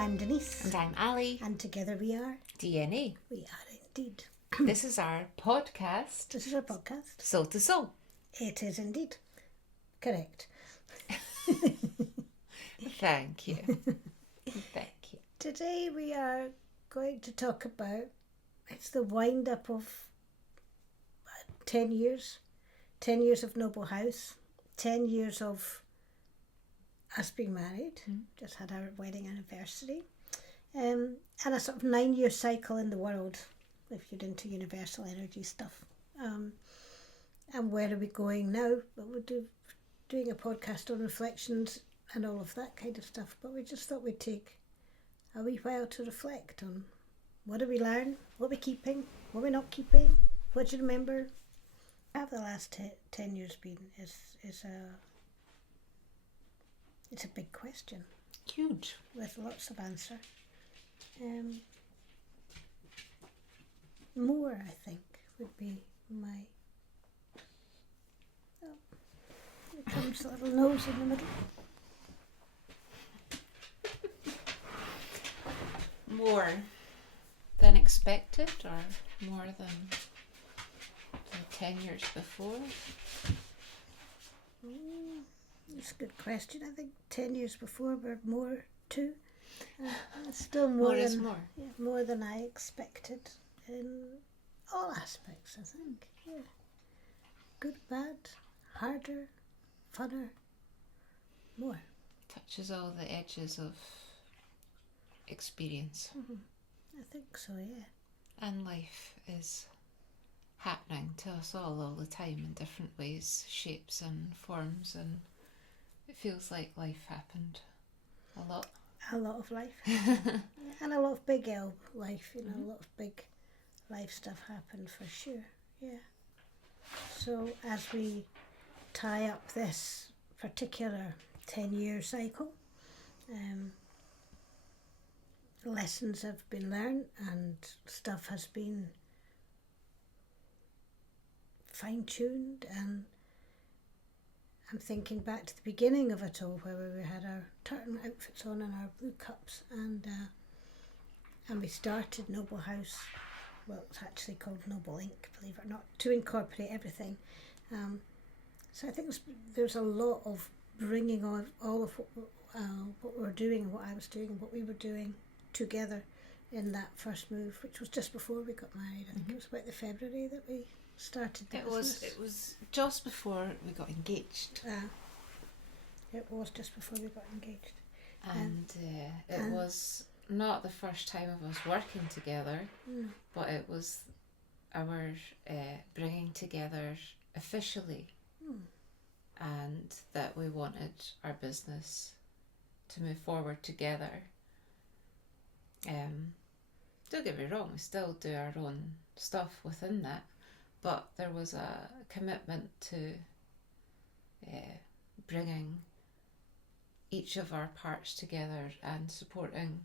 I'm Denise. And I'm Ali. And together we are DNA. We are indeed. This is our podcast. This is our podcast. Soul to Soul. It is indeed. Correct. Thank you. Thank you. Today we are going to talk about, it's the wind up of 10 years. 10 years of Noble House. 10 years of us being married. Just had our wedding anniversary. And a sort of 9-year cycle in the world, if you're into universal energy stuff. And where are we going now? But we're doing a podcast on reflections and all of that kind of stuff. But we just thought we'd take a wee while to reflect on what did we learn, what we're keeping, what we're not keeping, what do you remember? How have the last 10 years been it's a big question. Huge. With lots of answer. More, I think, would be my... Oh, here comes the little nose in the middle. More than expected, or more than the 10 years before? That's a good question. I think 10 years before were more too. Still more is than more. Yeah, more than I expected in all aspects, I think. Yeah. Good, bad, harder, funner, more. Touches all the edges of experience. I think so, yeah. And life is happening to us all the time in different ways, shapes and forms, and it feels like life happened a lot. A lot of life. Yeah, and a lot of big L life, a lot of big life stuff happened for sure, yeah. So as we tie up this particular 10-year cycle, lessons have been learned and stuff has been fine-tuned, and I'm thinking back to the beginning of it all, where we had our tartan outfits on and our blue cups, and we started Noble House. Well, it's actually called Noble Inc., believe it or not, to incorporate everything. So I think there's a lot of bringing on all of what we were doing and what I was doing and what we were doing together in that first move, which was just before we got married. I think it was about the February that we started the business. It was just before we got engaged. It was just before we got engaged. And it was not the first time of us working together, but it was our bringing together officially, and that we wanted our business to move forward together. Don't get me wrong, we still do our own stuff within that, but there was a commitment to bringing each of our parts together and supporting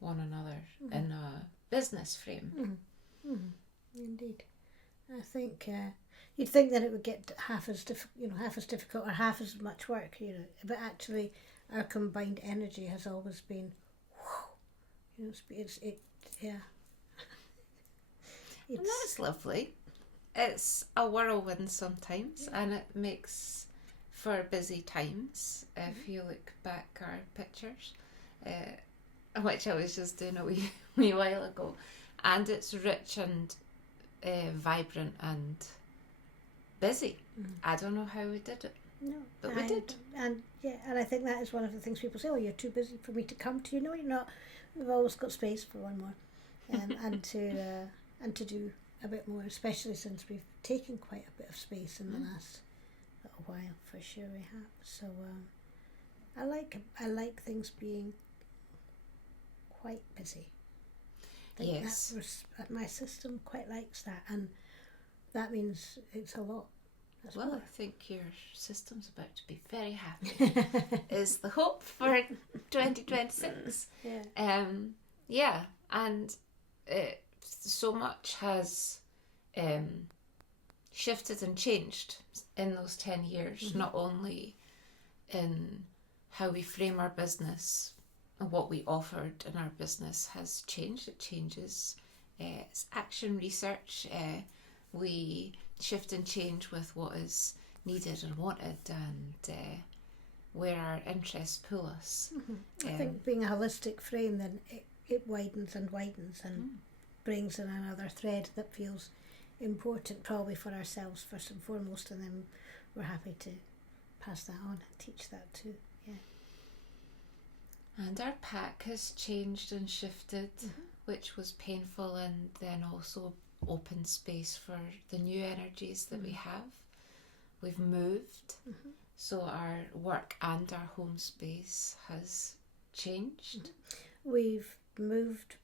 one another in a business frame. Indeed. I think you'd think that it would get half as difficult or half as much work, but actually our combined energy has always been, yeah. And that's lovely. It's a whirlwind sometimes, and it makes for busy times. If you look back our pictures, which I was just doing a wee while ago, and it's rich and vibrant and busy. I don't know how we did it. No, but we did. And I think that is one of the things people say, you're too busy for me to come to you. No, you're not. We've always got space for one more, and to do a bit more, especially since we've taken quite a bit of space in the last little while. For sure we have. So I like things being quite busy. I think Yes. My system quite likes that, and that means it's a lot. That's Well, more. I think your system's about to be very happy. Is the hope for 2026. Yeah. And so much has shifted and changed in those 10 years, not only in how we frame our business what we offered in our business has changed. It changes. It's action research. We shift and change with what is needed and wanted, and where our interests pull us. I think being a holistic frame, then it widens and widens and brings in another thread that feels important, probably for ourselves first and foremost, and then we're happy to pass that on and teach that too. Yeah. And our pack has changed and shifted, which was painful, and then also open space for the new energies that we have. We've moved, so our work and our home space has changed. We've moved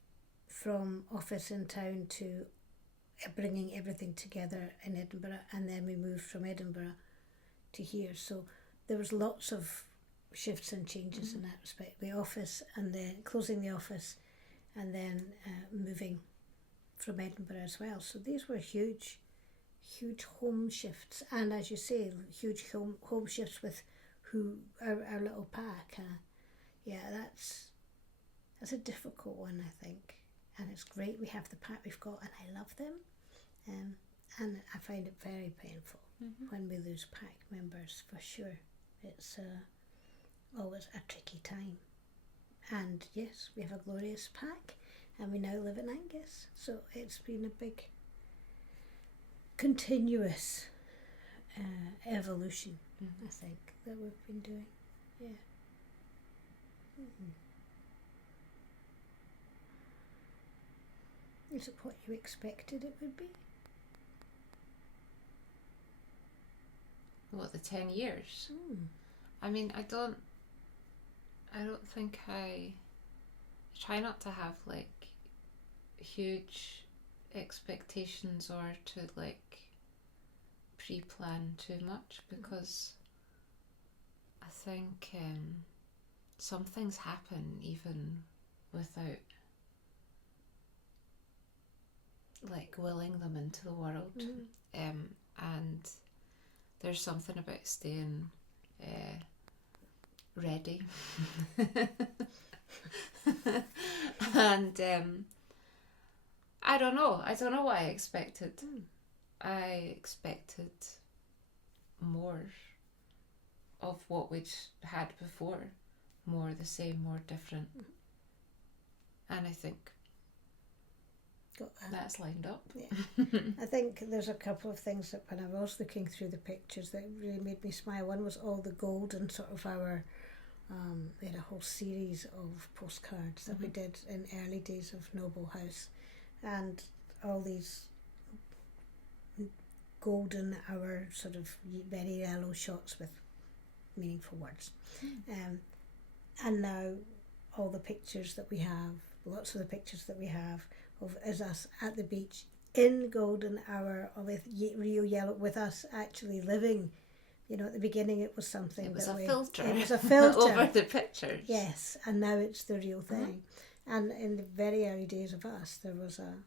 from office in town to bringing everything together in Edinburgh, and then we moved from Edinburgh to here. So there was lots of shifts and changes in that respect. The office, and then closing the office, and then moving from Edinburgh as well. So these were huge home shifts, and as you say, huge home shifts with our little pack. That's a difficult one, I think, and it's great we have the pack we've got, and I love them, and I find it very painful when we lose pack members, for sure. It's always a tricky time, and yes, we have a glorious pack, and we now live in Angus, so it's been a big continuous evolution, I think, that we've been doing. Yeah. Is it what you expected it would be? What, the 10 years? I mean, I don't think I try not to have like huge expectations or to like pre-plan too much, because I think some things happen even without like willing them into the world, and there's something about staying ready and I don't know what I expected. I expected more of what we'd had before, more the same, more different, and I think that's lined up. Yeah. I think there's a couple of things that when I was looking through the pictures that really made me smile. One was all the gold and sort of our we had a whole series of postcards that we did in early days of Noble House, and all these golden hour sort of very yellow shots with meaningful words, and now all the pictures that we have, lots of the pictures that we have of is us at the beach in golden hour with real yellow, with us actually living. You know, at the beginning it was something It was a filter over the pictures. Yes, and now it's the real thing. And in the very early days of us, there was a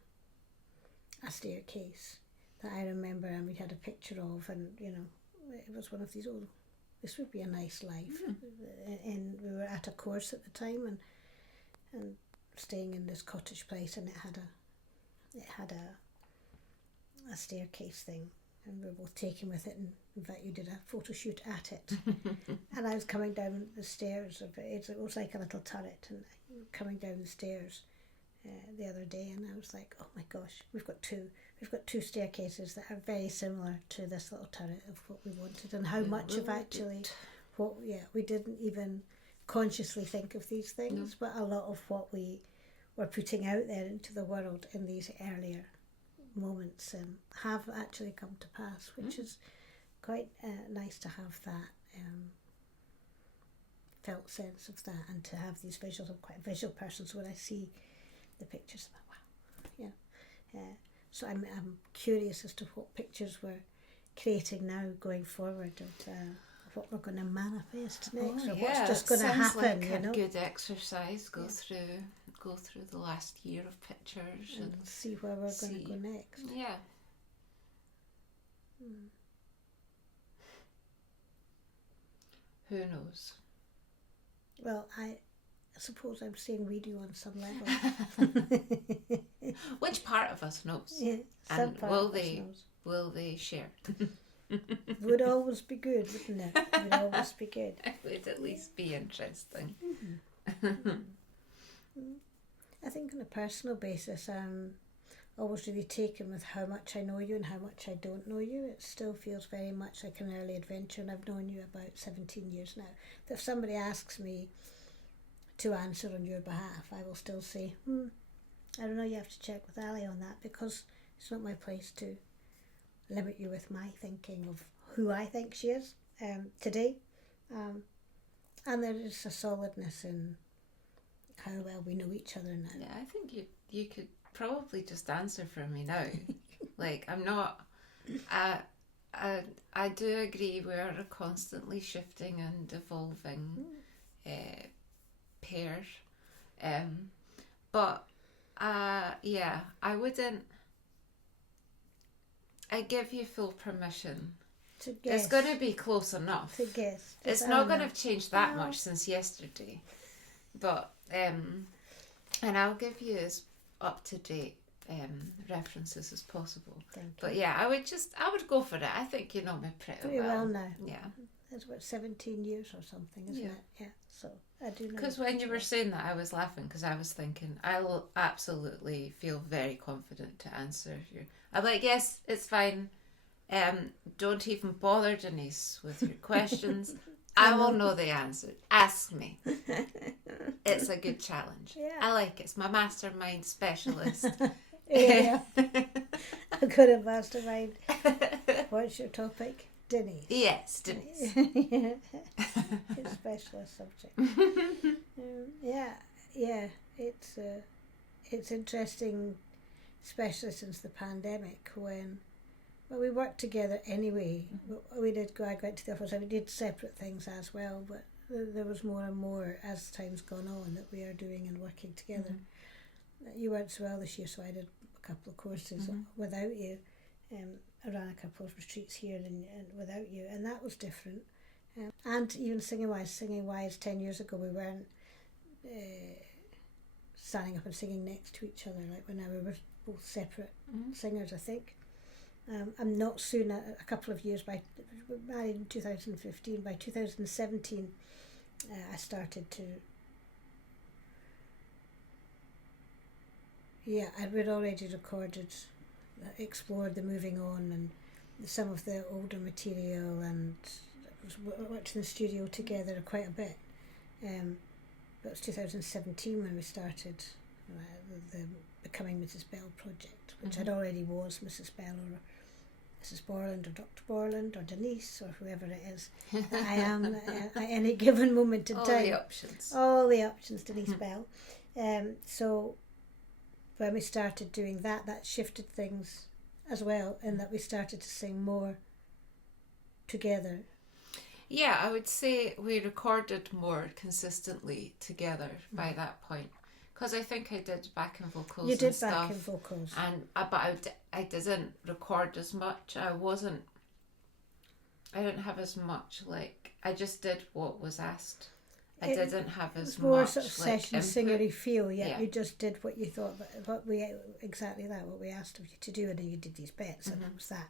staircase that I remember, and we had a picture of, and you know, it was one of these, oh, this would be a nice life. And we were at a course at the time, and staying in this cottage place, and it had a staircase thing, and we were both taken with it, and in fact you did a photo shoot at it. And I was coming down the stairs of it. It was like a little turret, and coming down the stairs the other day, and I was like, oh my gosh, we've got two staircases that are very similar to this little turret of what we wanted, and how much of actually we didn't even consciously think of these things, but a lot of what we were putting out there into the world in these earlier moments have actually come to pass, which is quite nice to have that felt sense of that, and to have these visuals. I'm quite a visual person, so when I see the pictures, I'm like, wow, so I'm curious as to what pictures we're creating now going forward, and what we're going to manifest next, or what's just going to happen. Like you know, good exercise. Go through the last year of pictures and see where we're going to go next. Yeah. Who knows? Well, I suppose I'm saying we do on some level. Which part of us knows? Yeah, some And part will of us knows. will they share? Would always be good, wouldn't it? Would always be good. It would at least be interesting. I think on a personal basis, I'm always really taken with how much I know you and how much I don't know you. It still feels very much like an early adventure, and I've known you about 17 years now. That if somebody asks me to answer on your behalf, I will still say, I don't know, you have to check with Ali on that, because it's not my place to limit you with my thinking of who I think she is today. And there is a solidness in how well we know each other now. Yeah, I think you could probably just answer for me now. Like, I'm not... I do agree we're a constantly shifting and evolving pair. But, yeah, I wouldn't... I give you full permission. To guess. It's going to be close enough. To guess. It's not going to have changed that much since yesterday. But, and I'll give you as up-to-date references as possible. Thank you. But yeah, I would go for it. I think you know me pretty well now. Yeah. That's about 17 years or something, isn't it? Yeah. So I do know. Because when you were saying that, I was laughing because I was thinking I will absolutely feel very confident to answer you. I'm like, yes, it's fine. Don't even bother Denise with your questions. I will know the answer. Ask me. It's a good challenge. Yeah. I like it. It's my mastermind specialist. Yeah. I'm good at mastermind. What's your topic? Denise. Yes, Denise. Yeah. It's specialist subject. Yeah. It's interesting, especially since the pandemic, when we worked together anyway. I went to the office and we did separate things as well, but there was more and more as time's gone on that we are doing and working together. You weren't so well this year, so I did a couple of courses without you. I ran a couple of retreats here and without you, and that was different. And even singing wise 10 years ago, we weren't standing up and singing next to each other like when we were both separate singers, I think. I'm not soon, a couple of years, married in 2015, by 2017 I started to, we'd already recorded, explored the moving on and some of the older material, and worked in the studio together quite a bit. But it was 2017 when we started the Becoming Mrs. Bell project, which I'd already was Mrs. Bell or Mrs. Borland or Dr. Borland or Denise or whoever it is that I am at any given moment in time. All the options, Denise Bell. So when we started doing that shifted things as well, in that we started to sing more together. Yeah, I would say we recorded more consistently together by that point. Because I think I did backing vocals. You did and stuff, backing vocals. But I didn't record as much. I didn't have as much, like, I just did what was asked. I didn't have as much, more sort of like, session singery feel, yeah. You just did what you thought, what we asked of you to do, and then you did these bits, and that was that.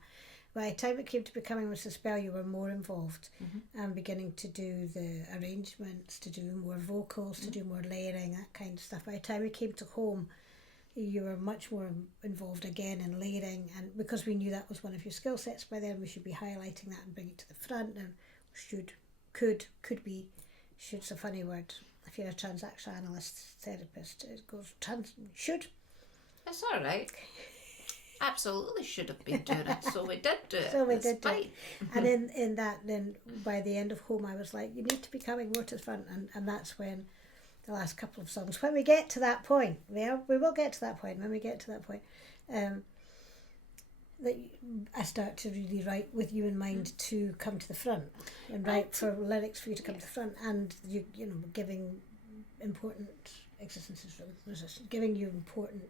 By the time it came to Becoming Mrs. Bell, you were more involved and beginning to do the arrangements, to do more vocals, to do more layering, that kind of stuff. By the time we came to Home, you were much more involved again in layering, and because we knew that was one of your skill sets by then, we should be highlighting that and bringing it to the front, and should's a funny word. If you're a transactional analyst therapist, it goes should. It's all right. Absolutely should have been doing it, so we did do it. So we did do it. And in that, then by the end of Home, I was like, you need to be coming more to the front, and that's when the last couple of songs, when we get to that point, we will get to that point, when we get to that point, that I start to really write with you in mind to come to the front, and write for lyrics for you to come to the front, and you know, giving important existences, giving you important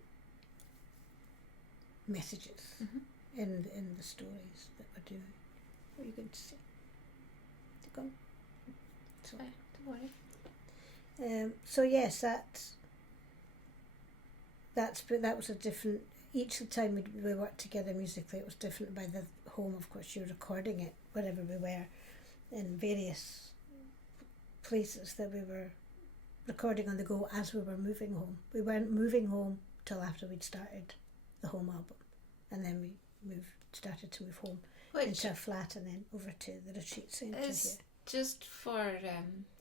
messages in the stories that we're doing. What are you going to say? Go on. Don't worry. So yes, that was a different. Each of the time we worked together musically, it was different. By the home, of course, you're recording it wherever we were, in various places that we were recording on the go as we were moving home. We weren't moving home till after we'd started the home album, and then we started to move home into a flat and then over to the retreat centre here. Just for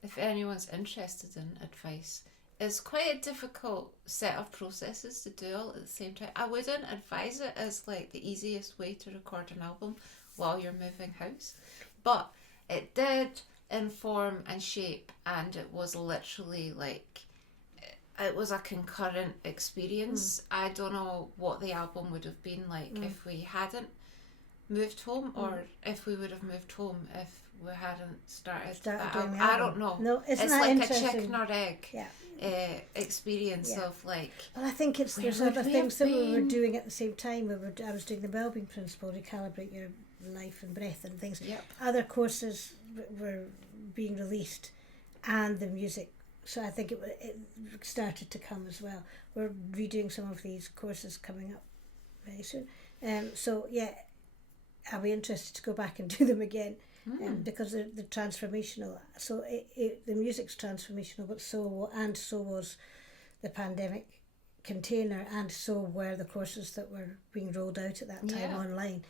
if anyone's interested in advice, it's quite a difficult set of processes to do all at the same time. I wouldn't advise it as like the easiest way to record an album while you're moving house, but it did inform and shape, and it was literally like it was a concurrent experience. I don't know what the album would have been like if we hadn't moved home, or if we would have moved home if we hadn't started that album. I don't know. No, it's like a chicken or egg experience of like. Well, I think there's other things that we were doing at the same time. I was doing the Wellbeing Principle, Recalibrate Your Life and Breath and things. Yep. Other courses were being released, and the music. So I think it started to come as well. We're redoing some of these courses coming up very soon. So yeah, I'll be interested to go back and do them again, because they're transformational. So the music's transformational, but so was the pandemic container, and so were the courses that were being rolled out at that time online.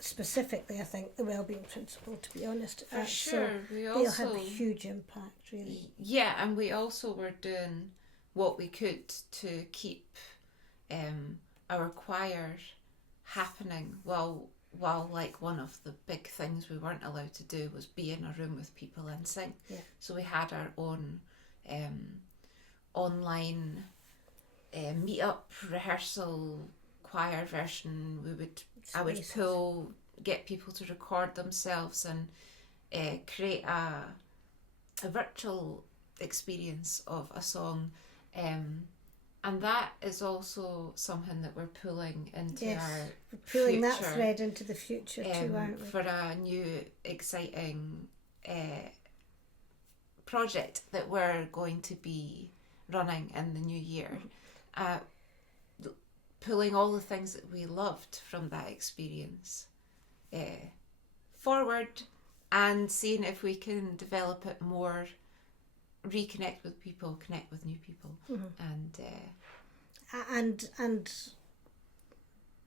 Specifically, I think the Wellbeing Principle, to be honest. For sure. So they'll have a huge impact, really. Yeah, and we also were doing what we could to keep our choir happening while like one of the big things we weren't allowed to do was be in a room with people and sing. Yeah. So we had our own online meet-up rehearsal choir version. I would get people to record themselves and create a virtual experience of a song, and that is also something that we're pulling into our pulling future, that thread into the future too, aren't we? For a new exciting project that we're going to be running in the new year. Pulling all the things that we loved from that experience forward, and seeing if we can develop it more, reconnect with people, connect with new people, and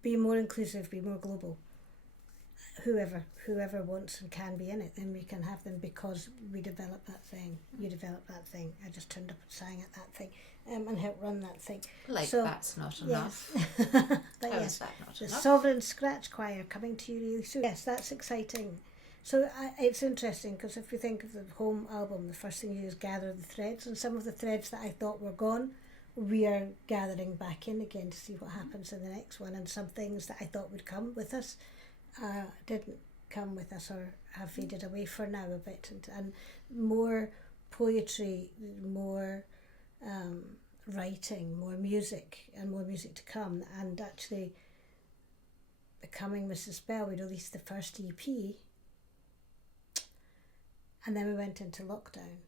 be more inclusive, be more global. Whoever wants and can be in it, then we can have them, because we develop that thing. You develop that thing. I just turned up and sang at that thing, and helped run that thing. That's not enough. But How yes, is that not the enough? Sovereign Scratch Choir coming to you really soon. Yes, that's exciting. So it's interesting, because if you think of the home album, the first thing you do is gather the threads, and some of the threads that I thought were gone, we are gathering back in again to see what happens in the next one, and some things that I thought would come with us didn't come with us, or have faded away for now a bit, and more poetry, more writing, more music, and more music to come. And actually, Becoming Mrs. Bell, we released the first EP, and then we went into lockdown,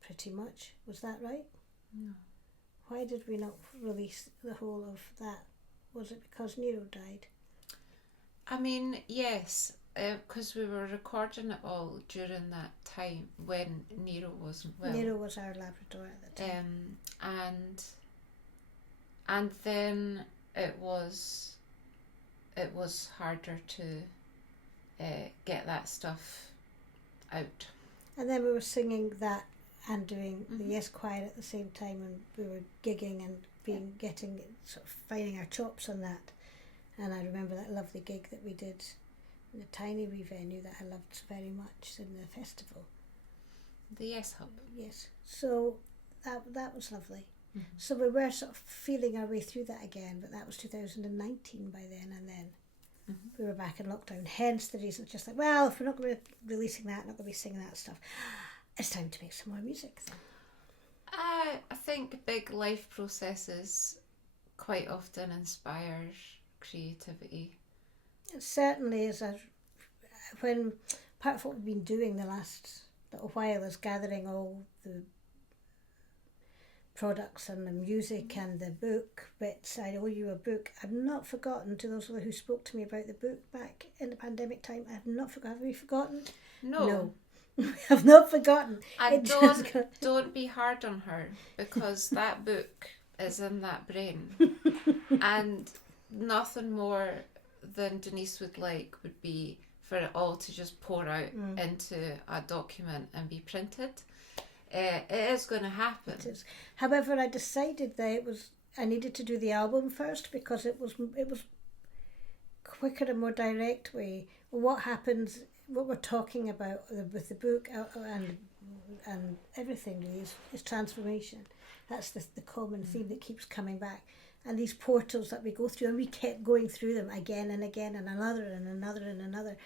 pretty much. Was that right? No. Why did we not release the whole of that? Was it because Nero died? I mean, yes, because we were recording it all during that time when Nero wasn't well. Nero was our Labrador at the time. And then it was harder to get that stuff out. And then we were singing that and doing the Yes Choir at the same time, and we were gigging and getting sort of finding our chops on that. And I remember that lovely gig that we did in a tiny wee venue that I loved very much in the festival. The Yes Hub. Yes. So that was lovely. Mm-hmm. So we were sort of feeling our way through that again, but that was 2019 by then, and then we were back in lockdown. Hence the reason, just like, well, if we're not going to be releasing that, not going to be singing that stuff, it's time to make some more music then. I think big life processes quite often inspire creativity. It certainly is. When part of what we've been doing the last little while is gathering all the products and the music and the book bits. I owe you a book. I've not forgotten, to those who spoke to me about the book back in the pandemic time, I have not forgotten. Have we forgotten? No. I've not forgotten. And don't be hard on her, because that book is in that brain. And nothing more than Denise would like would be for it all to just pour out into a document and be printed. It is going to happen. It is. However, I decided that I needed to do the album first, because it was quicker and more direct way. What happens, what we're talking about with the book and everything really is transformation. That's the common theme that keeps coming back. And these portals that we go through, and we kept going through them again and again, and another and another and another.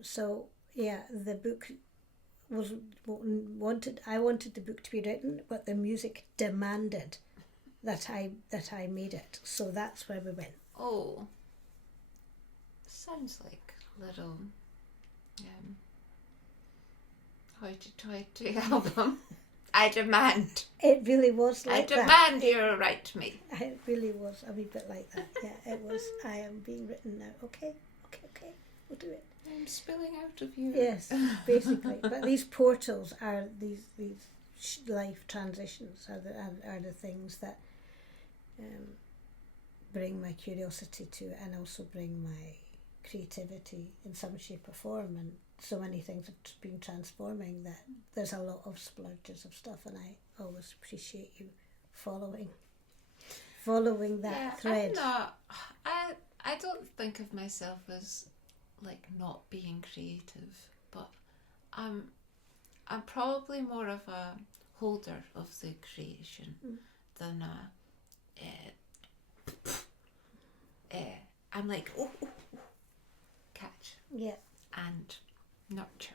So yeah, the book I wanted the book to be written, but the music demanded that I made it. So that's where we went. Oh, sounds like a little hoity-toity album. I demand. It really was like that. I demand you write me. It really was a wee bit like that. Yeah, it was. I am being written now. Okay, we'll do it. I'm spilling out of you. Yes, basically. But these portals are these life transitions are the things that bring my curiosity to it, and also bring my creativity in some shape or form. And so many things have been transforming that there's a lot of splurges of stuff, and I always appreciate you following that thread. I don't think of myself as like not being creative, but I'm probably more of a holder of the creation than I'm like catch and nurture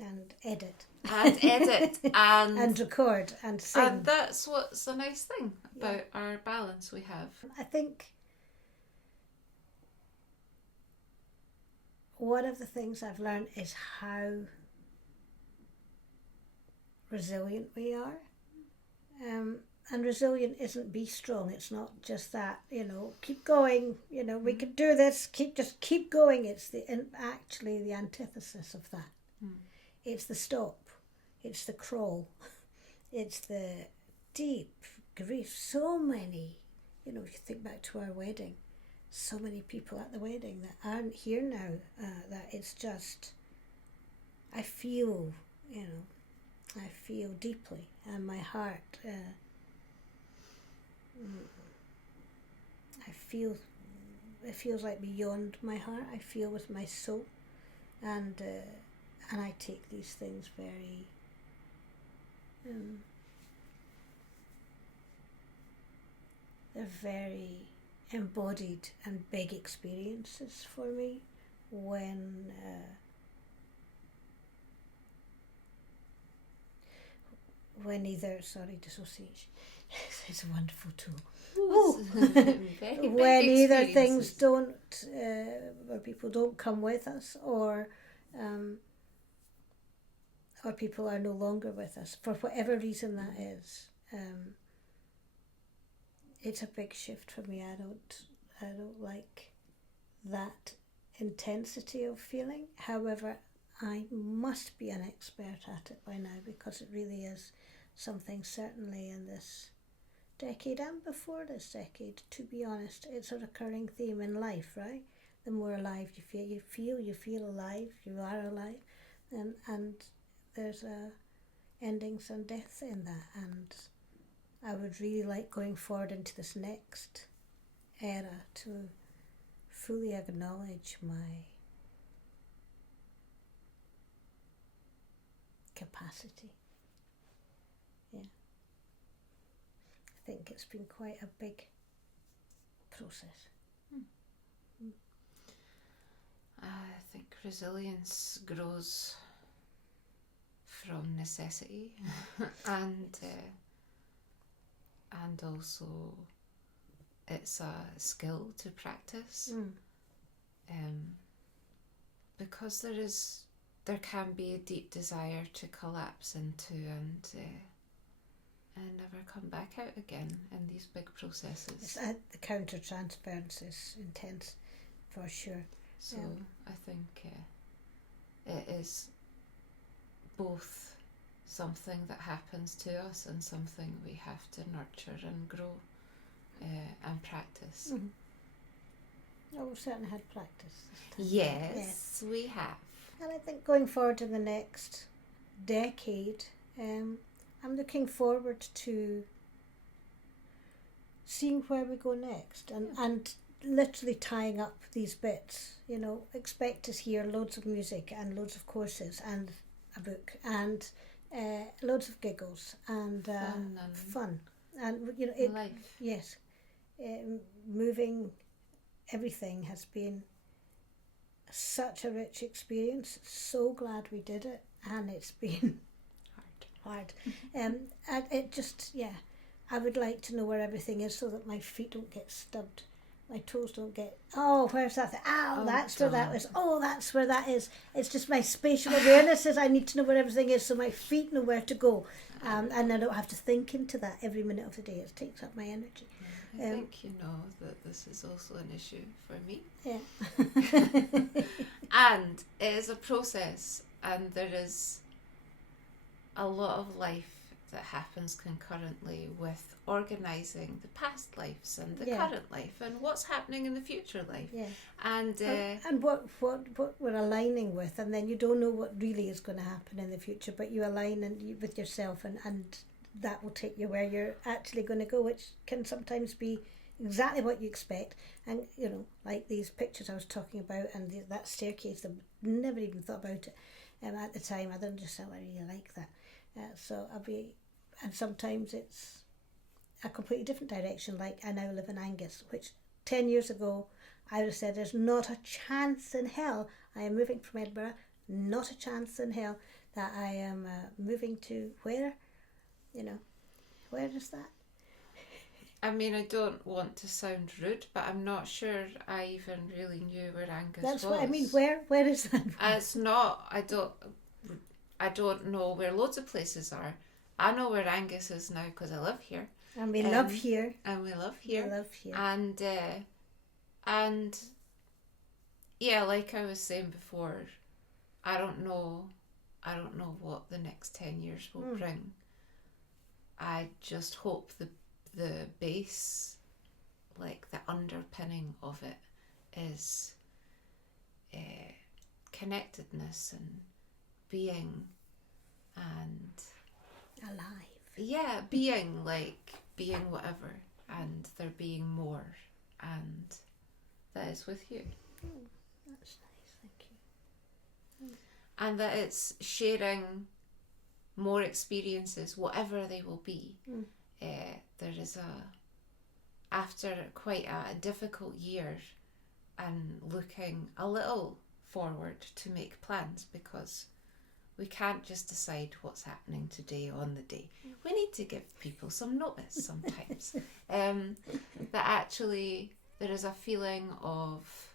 and edit and record and sing. And that's what's the nice thing about our balance we have. I think one of the things I've learned is how resilient we are. And resilient isn't be strong. It's not just that, keep going, we can do this, keep going. It's actually the antithesis of that. It's the stop. It's the crawl. It's the deep grief. So many, if you think back to our wedding, so many people at the wedding that aren't here now, that it's just, I feel deeply, and my heart, it feels like beyond my heart. I feel with my soul, and I take these things very they're very embodied and big experiences for me when dissociation it's a wonderful tool. When either things don't or people don't come with us, or people are no longer with us for whatever reason that is, it's a big shift for me. I don't like that intensity of feeling. However, I must be an expert at it by now, because it really is something, certainly in this decade and before this decade, to be honest, it's a recurring theme in life, right? The more alive you feel alive, you are alive, and there's endings and deaths in that. And I would really like, going forward into this next era, to fully acknowledge my capacity. Yeah. I think it's been quite a big process. I think resilience grows from necessity and also it's a skill to practice, because there can be a deep desire to collapse into and never come back out again in these big processes. The counter-transference is intense, for sure. So I think it is both something that happens to us and something we have to nurture and grow and practice. Mm-hmm. Oh, we've certainly had practice. Yes, we have. And I think going forward in the next decade, I'm looking forward to seeing where we go next and literally tying up these bits. You know, expect to hear loads of music and loads of courses and a book and loads of giggles and fun. And, you know, life. Yes. Moving everything has been such a rich experience. So glad we did it, and it's been hard. And it just, I would like to know where everything is so that my feet don't get stubbed, my toes don't get, where's that thing? That's where that is. That's where that is. It's just my spatial awareness is I need to know where everything is so my feet know where to go, and I don't have to think into that every minute of the day. It takes up my energy. I think you know that this is also an issue for me. Yeah. And it is a process, and there is a lot of life that happens concurrently with organising the past lives and the current life and what's happening in the future life. Yeah. And what we're aligning with, and then you don't know what really is going to happen in the future, but you align with yourself and that will take you where you're actually going to go, which can sometimes be exactly what you expect. And, you know, like these pictures I was talking about and that staircase, I never even thought about it at the time. I didn't just say, I really like that. And sometimes it's a completely different direction, like I now live in Angus, which 10 years ago I would have said there's not a chance in hell I am moving from Edinburgh, not a chance in hell that I am moving to where? You know, where is that? I mean, I don't want to sound rude, but I'm not sure I even really knew where Angus was. That's what I mean. Where is that? It's not. I don't know where loads of places are. I know where Angus is now because I live here. And we love here. And we love here. We love here. And yeah, like I was saying before, I don't know what the next 10 years will bring. I just hope the base, like the underpinning of it, is connectedness and being and alive. Yeah, being whatever, and there being more, and that is with you. That's nice, thank you. And that it's sharing more experiences, whatever they will be. There is after quite a difficult year, and looking a little forward to make plans, because we can't just decide what's happening today on the day. We need to give people some notice sometimes. That actually there is a feeling of,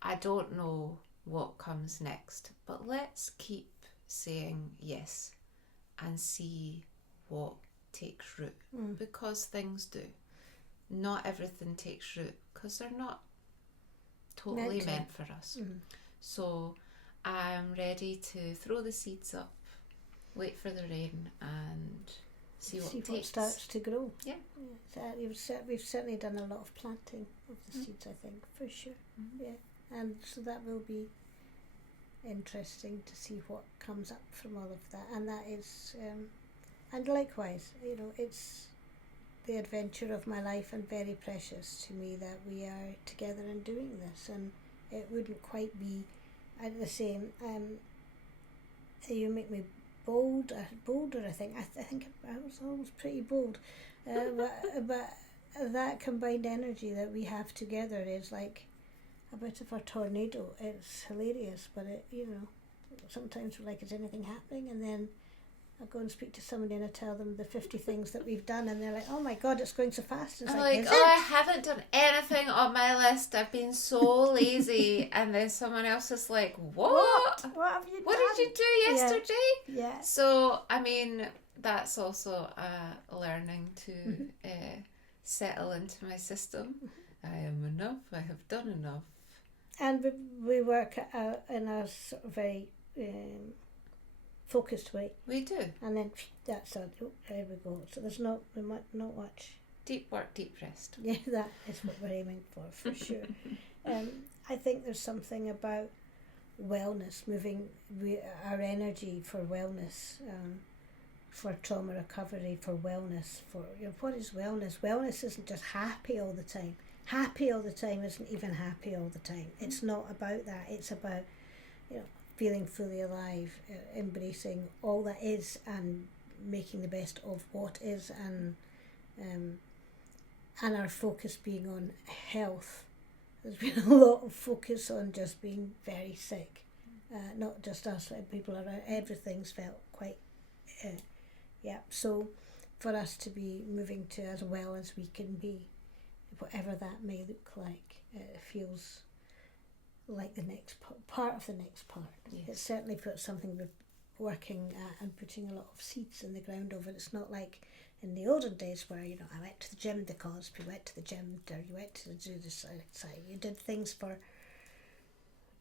I don't know what comes next, but let's keep saying yes and see what takes root, because things do. Not everything takes root because they're not totally meant for us. So I'm ready to throw the seeds up, wait for the rain, and see what starts to grow. Yeah. We've certainly done a lot of planting of the seeds, I think, for sure. Yeah, and so that will be interesting to see what comes up from all of that. And that is, and likewise, you know, it's the adventure of my life and very precious to me that we are together and doing this. And it wouldn't quite be the same. You make me bolder. I think. I think I was always pretty bold, but that combined energy that we have together is like a bit of a tornado. It's hilarious, but it, you know, sometimes we're like, is anything happening? And then I go and speak to somebody and I tell them the 50 things that we've done, and they're like, "Oh my God, it's going so fast." It's I'm like, like, "Is oh, I it?" haven't done anything on my list. I've been so lazy. And then someone else is like, what? What have you What done? did you do yesterday? Yeah. So, I mean, that's also learning to settle into my system. I am enough. I have done enough. And we work in a sort of very focused way. We do. And then that's it. Oh, there we go. So there's not much. Deep work, deep rest. Yeah, that is what we're aiming for sure. I think there's something about wellness, moving our energy for wellness, for trauma recovery, for wellness. For what is wellness? Wellness isn't just happy all the time. Happy all the time isn't even happy all the time. It's not about that. It's about feeling fully alive, embracing all that is, and making the best of what is, and our focus being on health. There's been a lot of focus on just being very sick, not just us, people around. Everything's felt quite, So for us to be moving to as well as we can be, whatever that may look like, it feels like the next part of the next part. Yes. It's certainly something we're working at and putting a lot of seeds in the ground of it. It's not like in the olden days where I went to the gym because we went to the gym, or you went to do this outside. You did things for.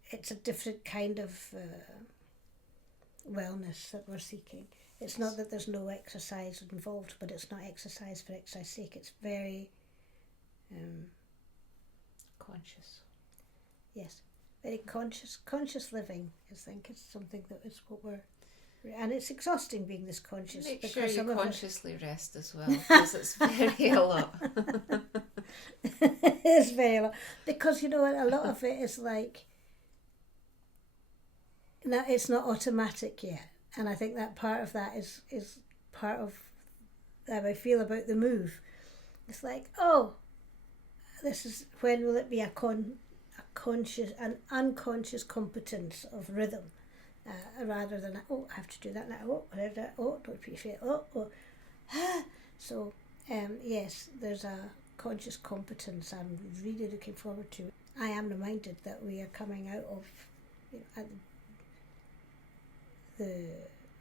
It's a different kind of wellness that we're seeking. It's not that there's no exercise involved, but it's not exercise for exercise's sake. It's very conscious. Yes, very conscious living. I think it's something that is what we're, and it's exhausting being this conscious. Make because sure you some of consciously rest as well, because it's very a lot. It's very a lot, because a lot of it is like, no, it's not automatic yet, and I think that part of that is part of how I feel about the move. It's like, oh, this is, when will it be a conscious and unconscious competence of rhythm, rather than I have to do that now. Don't appreciate. So yes, there's a conscious competence I'm really looking forward to. I am reminded that we are coming out of the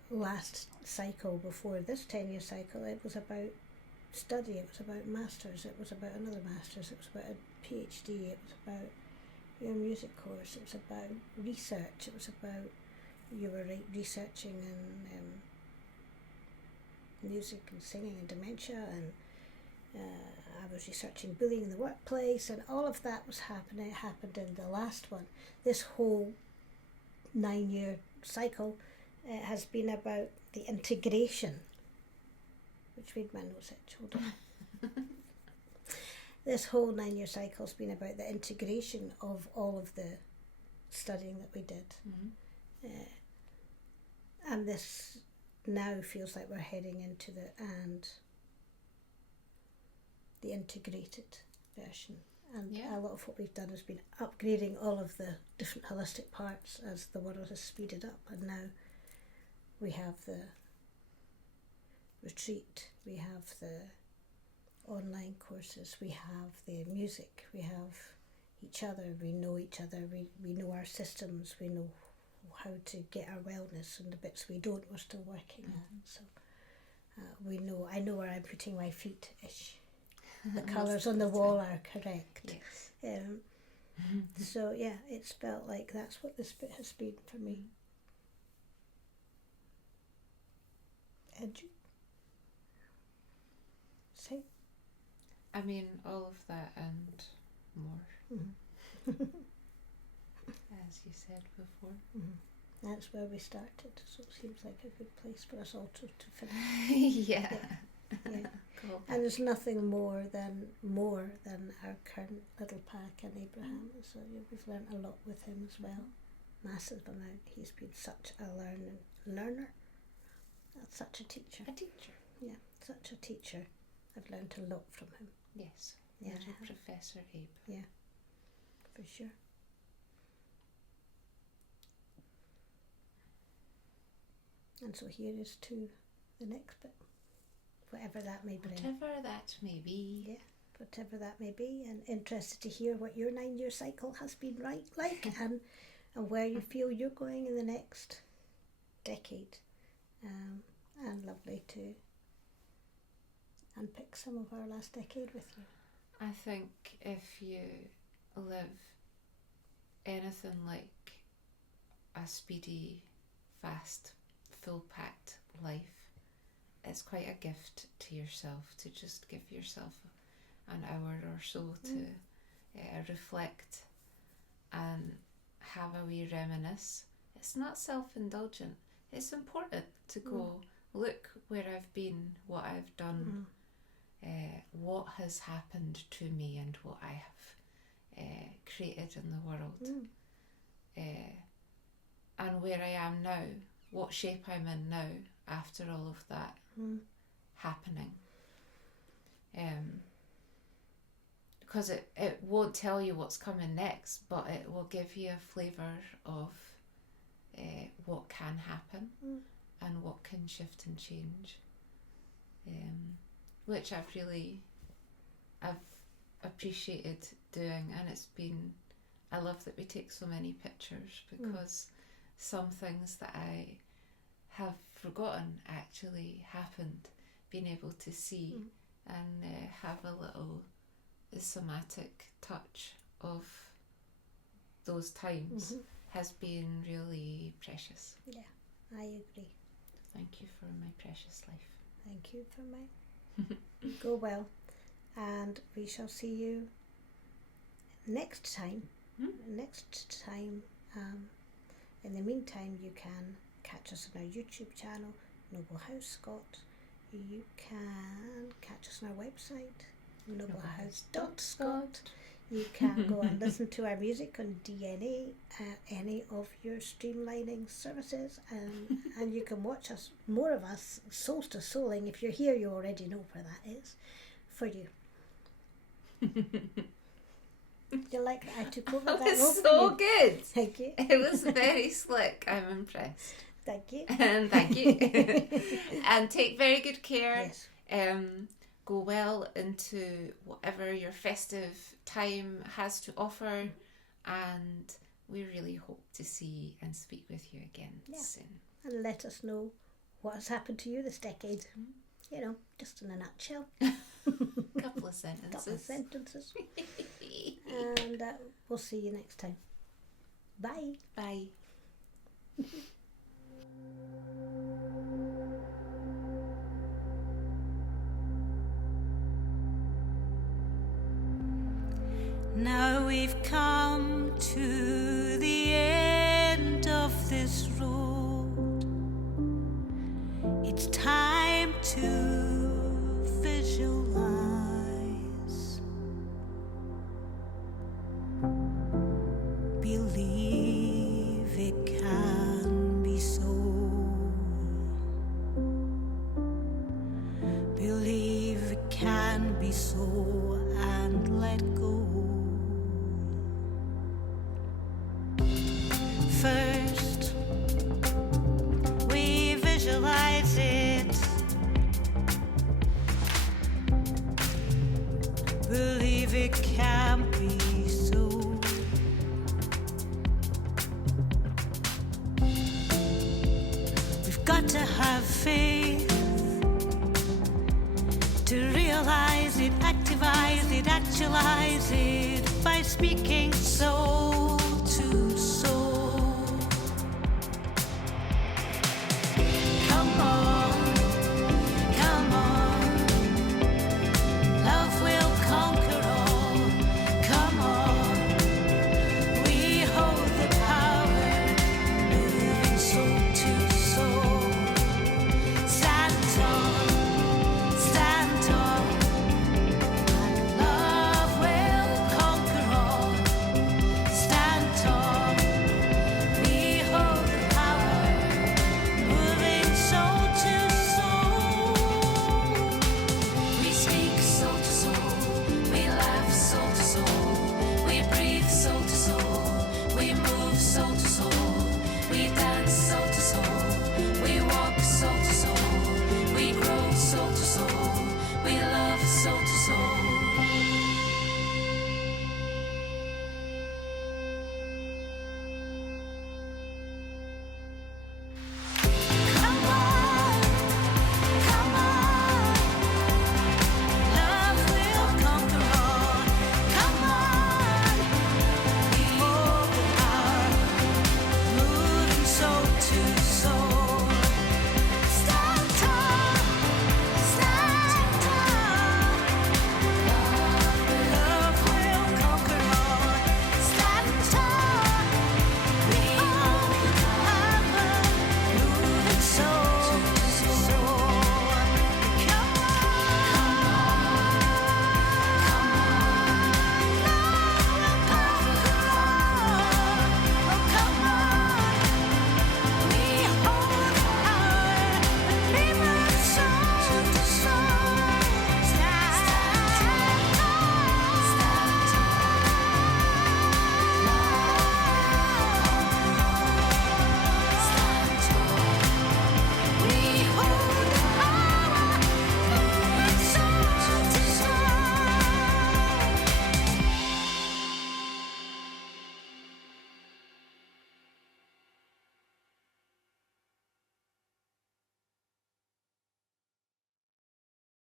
last cycle before this 10-year cycle. It was about study, it was about masters, it was about another masters, it was about a PhD, it was about your music course, it was about research, it was about you were researching in music and singing and dementia, and I was researching bullying in the workplace, and all of that was happened in the last one. This whole 9-year cycle has been about the integration, which made my nose itch. Hold on. This whole 9-year cycle has been about the integration of all of the studying that we did. Mm-hmm. And this now feels like we're heading into the integrated version. And a lot of what we've done has been upgrading all of the different holistic parts as the world has speeded up. And now we have the retreat, we have the online courses, we have the music, we have each other, we know each other, we know our systems, we know how to get our wellness, and the bits we don't, we're still working at. So I know where I'm putting my feet ish. The colours on the wall are correct. Yes. So yeah, it's felt like that's what this bit has been for me. And you? Say? I mean, all of that and more. Mm-hmm. As you said before. Mm-hmm. That's where we started, so it seems like a good place for us all to finish. Yeah. Cool. And there's nothing more than our current little pack and Abraham. So we've learned a lot with him as well. Massive amount. He's been such a learner. Such a teacher. A teacher. Yeah, such a teacher. I've learned a lot from him. Yes. Yeah. Professor Abe. Yeah, for sure. And so here is to the next bit, whatever that may bring. Whatever that may be. Yeah, whatever that may be, and interested to hear what your 9-year cycle has been like and where you feel you're going in the next decade. And lovely to unpick some of our last decade with you. I think if you live anything like a speedy, fast, full-packed life, it's quite a gift to yourself to just give yourself an hour or so to reflect and have a wee reminisce. It's not self-indulgent. It's important to go, look where I've been, what I've done, what has happened to me and what I have created in the world, and where I am now, what shape I'm in now after all of that happening. Because it won't tell you what's coming next, but it will give you a flavour of what can happen and what can shift and change, which I've appreciated doing. And I love that we take so many pictures, because some things that I have forgotten actually happened, being able to see and have a little somatic touch of those times has been really precious. Yeah, I agree. Thank you for my precious life. Thank you for mine. Go well, and we shall see you next time. In the meantime, you can catch us on our YouTube channel, Noble House Scott. You can catch us on our website, noblehouse.scott. You can go and listen to our music on DNA, any of your streamlining services, and you can watch us, more of us, Souls to Souling. If you're here, you already know where that is for you. You like that I took over that? It was so good. Thank you. It was very slick. I'm impressed. Thank you. And thank you. And take very good care. Yes. Go well into whatever your festive time has to offer, and we really hope to see and speak with you again soon. And let us know what has happened to you this decade. You know, just in a nutshell. Couple of sentences. And we'll see you next time. Bye. Bye. Now we've come to the end of this road. It's time to visualize. Believe it can be so. Believe it can be so, and let go. First, we visualize it. Believe it can be so. We've got to have faith to realize it, activize it, actualize it by speaking soul.